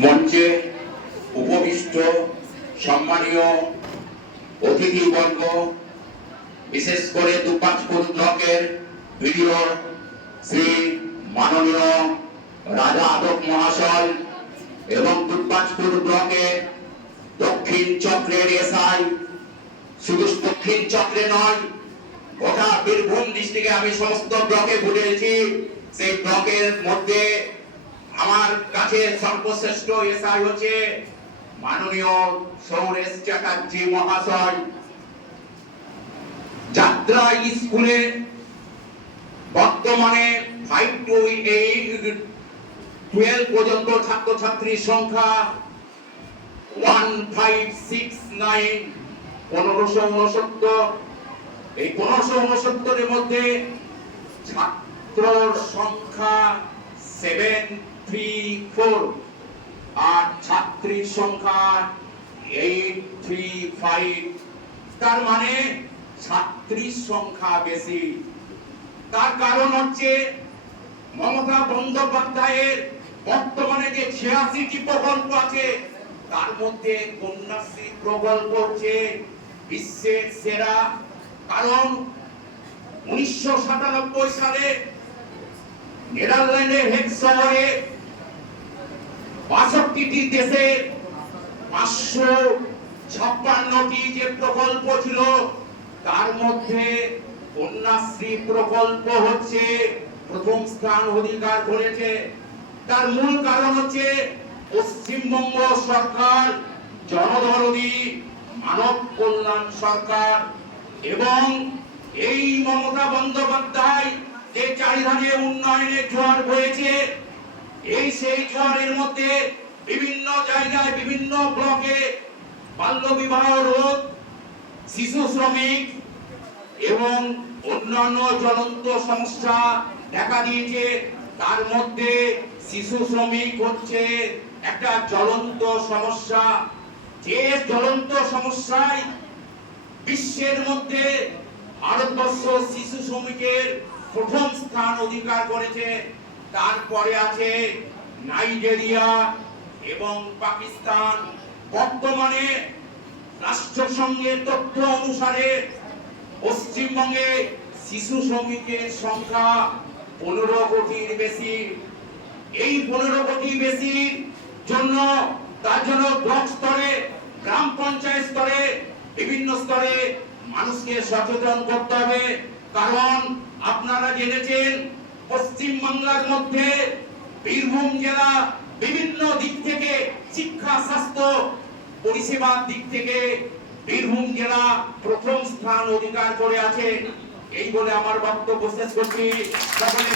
মঞ্চে উপবিষ্ট সম্মানীয় অতিথিবর্গ বিশেষ করে দুপাঁচপুর ব্লকের ভিডিও শ্রী মাননীয় রাজা আদক মহাশয় এবং দুপাঁচপুর ব্লকের দক্ষিণ চক্রের এসআই শুধু দক্ষিণ চক্রে নয়, গোটা বীরভূম ডিস্ট্রিক্টে আমি সমস্ত ব্লকে ঘুরেছি। সেই ব্লকের মধ্যে আমার কাছে সর্বশ্রেষ্ঠ এসআই হচ্ছে মাননীয় সৌরেশ চ্যাটার্জি মহাশয়। যাত্রা স্কুলে বর্তমানে ফাইভ টু এইট টুয়েলভ পর্যন্ত ছাত্রছাত্রীর সংখ্যা ওয়ান ফাইভ সিক্স নাইন পনেরোশো উনসত্তর। এই পনেরোশো উনসত্তরের মধ্যে ছাত্র সংখ্যা সেভেন থ্রি ফোর আর ছাত্রীর সংখ্যা এইট থ্রি ফাইভ তার মানে ছাত্রীর সংখ্যা বেশি। তার কারণ হচ্ছে মমতা বন্দ্যোপাধ্যায়ের বর্তমানে যে ছিয়াশিটি প্রকল্প আছে, তার মধ্যে কন্যাশ্রী প্রকল্প হচ্ছে বিশ্বের সেরা। কারণ উনিশশো সাতানব্বই সালে নেদারল্যান্ডের হেগ শহরে বাষট্টিটি দেশের পাঁচশো ছাপ্পান্নটি যে প্রকল্প ছিল, তার মধ্যে কন্যাশ্রী প্রকল্প হচ্ছে, প্রথম স্থান অধিকার করেছে। তার মূল কারণ হচ্ছে পশ্চিমবঙ্গ সরকার জনদরদি মানব কল্যাণ সরকার এবং এই মমতা বন্দ্যোপাধ্যায় যে চারিধারে উন্নয়নের জোয়ার বয়েছে এই সেই জোয়ারের মধ্যে বিভিন্ন জায়গায়, বিভিন্ন ব্লকে বাল্য বিবাহ রোধ, শিশু শ্রমিক এবং অন্যান্য জ্বলন্ত সমস্যা দেখা দিয়েছে। তার মধ্যে শিশু শ্রমিক হচ্ছে একটা জ্বলন্ত সমস্যা। যে জ্বলন্ত সমস্যায় বিশ্বের মধ্যে ভারতবর্ষ শিশু শ্রমিকের প্রথম স্থান অধিকার করেছে। তারপরে আছে নাইজেরিয়া এবং পাকিস্তান। বর্তমানে রাষ্ট্রসংঘের তথ্য অনুসারে পশ্চিমবঙ্গে শিশু শ্রমিকের সংখ্যা পনেরো কোটির বেশি। এই পনেরো কোটি বেশির জন্য তার জন্য ব্লক স্তরে, গ্রাম পঞ্চায়েত স্তরে, বিভিন্ন স্তরে মানুষকে সচেতন করতে হবে। কারণ আপনারা জেনেছেন পশ্চিম বাংলার মধ্যে বীরভূম জেলা বিভিন্ন দিক থেকে শিক্ষা, স্বাস্থ্য পরিষেবার দিক থেকে বীরভূম জেলা প্রথম স্থান অধিকার করে আছে। এই বলে আমার বক্তব্য শেষ করছি। সকলে